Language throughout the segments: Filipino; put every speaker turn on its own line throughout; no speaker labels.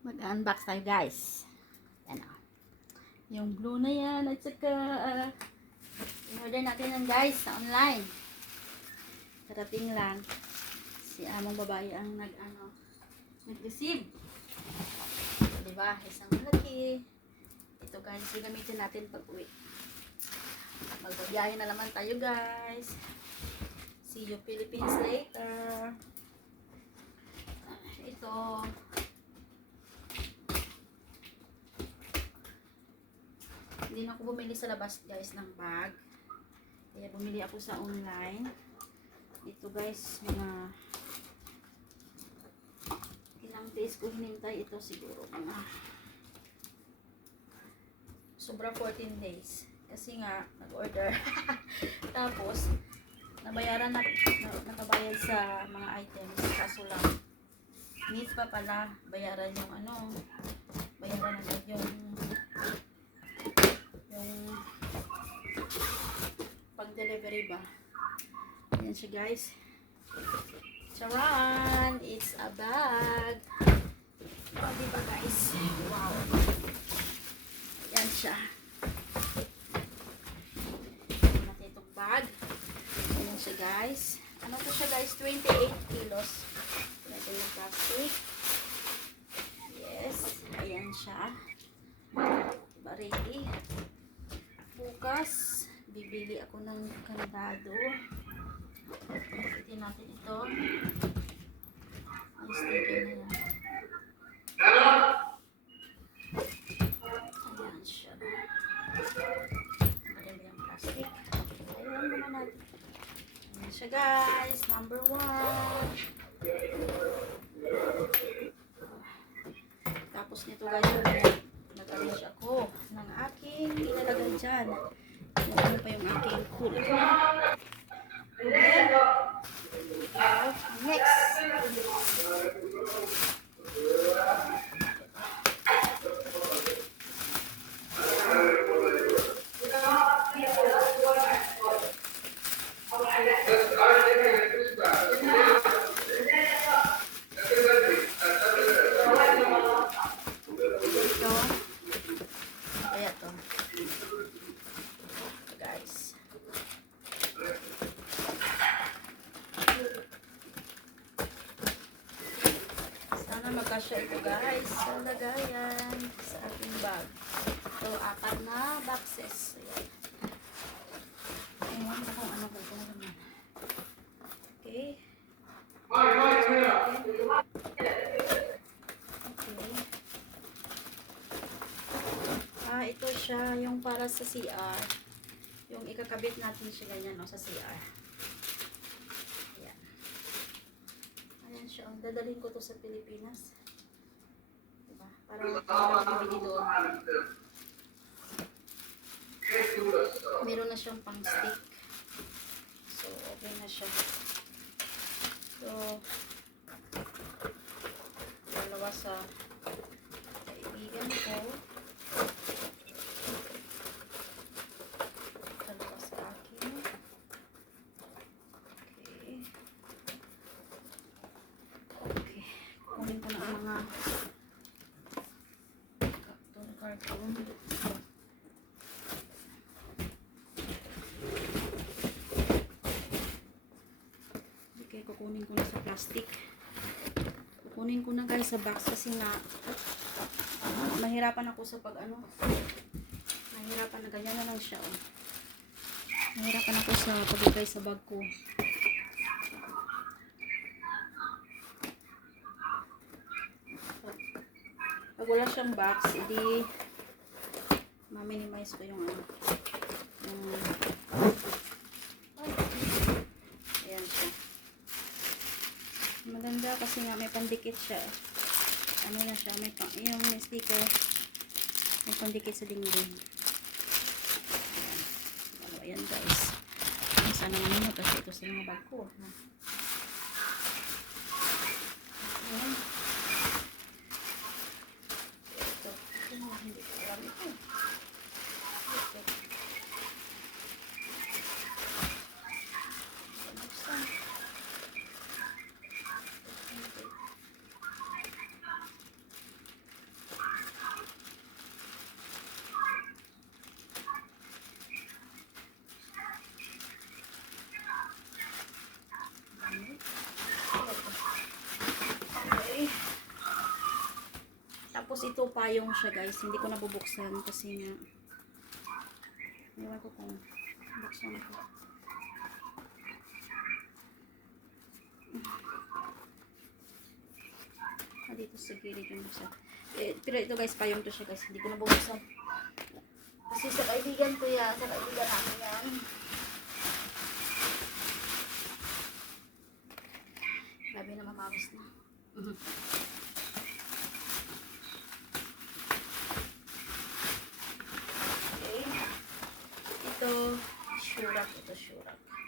Mag-unbox tayo guys. Yan o. Yung blue na yan at saka uh, in-order natin yan guys sa online. Karating lang. Si among babae ang nag ano nag-receive. Diba? Isang malaki. Ito guys, gagamitin natin pag uwi. Magbabiyahe na naman tayo guys. See you Philippines later. Ito. Na ako bumili sa labas guys ng bag. Kaya bumili ako sa online. Ito guys, mga ilang days ko hinintay ito siguro mga sobra 14 days. Kasi nga, nag-order. Tapos, nabayaran na, na, nakabayad sa mga items. Kaso lang, need pa pala bayaran yung ano, bayaran agad yung yung pang-delivery ba. Ayan siya guys. Charan! It's a bag. Oh, diba guys? Wow. Ayan siya. Itong bag. Ayan siya guys. Ano to siya guys? 28 kilos. Ito yung plastic. Yes. Ayan siya. Diba ready? Bukas, bibili ako ng kandado. Ito natin ito. Ang sticker na yan. Ayan siya. Maganda yung plastic. Ayan naman natin. Ayan siya guys. Number one. Tapos nito guys, nag-arrange ako ng aking ilalagay dyan. Kung ano pa yung aking kulay. Next. Sana magkasya ito guys sa lagayan sa ating bag. So, apat na boxes. Ayan. Ewan ko kung ano ko kung ano. Okay. Okay. Ah, ito siya yung para sa CR. Yung ikakabit natin siya ganyan no, sa CR. Ayan. Ayan siya. Dadalhin ko to sa Pilipinas. Diba? Para bibili doon. Meron na siyang pang stick. So, okay na siya. So, dalawa sa kaibigan ko. Dalawa sa akin. Okay. Okay. Kunin ko na ang mga cartoon cartoon. Okay, kukunin ko na sa plastic. Kukunin ko na guys sa box kasi ah, mahirapan ako sa pag ano. Mahirapan na ganyan na lang siya oh. Mahirapan ako sa paglagay sa bag ko. Pag wala siyang box, hindi ma-minimize ko yung ano. Yung, ay, ayan siya. Maganda kasi nga may pandikit siya. Ano na siya, may pang, yung sticker, may pandikit sa dingding. Ayan. Ayan guys. Sana naman mo kasi ito sa mga bag ko. Ha? Ayan. Ito. Ito, hindi ko alam ito. Ito. Buksan. Tapos ito payong siya guys. Hindi ko nabubuksan kasi nga. Ewan ko kung buksan ko. Ah, dito sa gilid yung buksan. Eh, pero ito guys, payong to siya guys. Hindi ko nabubuksan. Kasi sa kaibigan ko yan. Sa kaibigan namin yan. Grabe na mamabis na. Mhm. 的修了。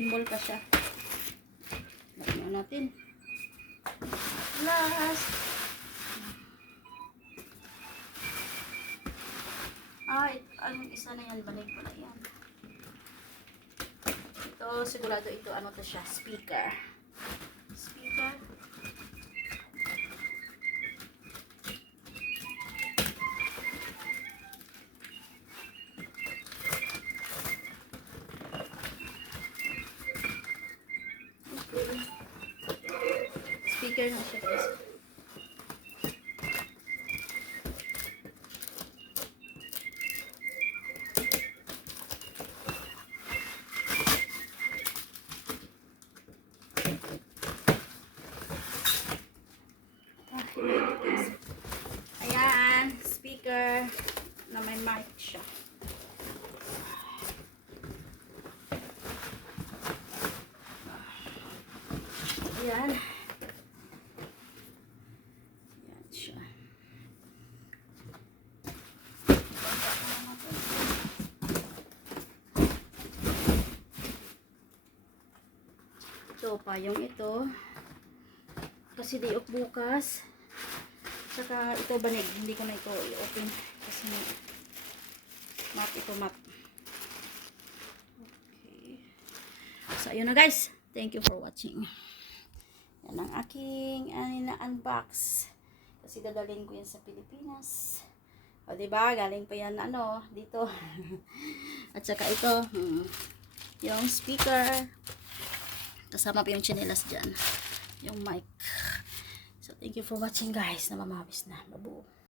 Ano pa siya. Lagyan natin. Last. Ay, anong isa na yan? Ko na yan. Ito, sigurado ito, ano to siya? Speaker. Okay. Speaker na siya. Ayan, speaker na may mic siya. Ayan. Ayan siya. Ito pa yung ito. Kasi di up bukas. Saka ito banig. Hindi ko na ito i-open. Kasi mat ito mat. Okay. So, ayun na guys. Thank you for watching. Yan ang aking ano na unbox. Kasi dadalhin ko yan sa Pilipinas. O, diba? Galing pa yan, ano, dito. At saka ito, hmm, yung speaker. Kasama pa yung chinelas dyan. Yung mic. So, thank you for watching, guys. Namamabis na. Babu.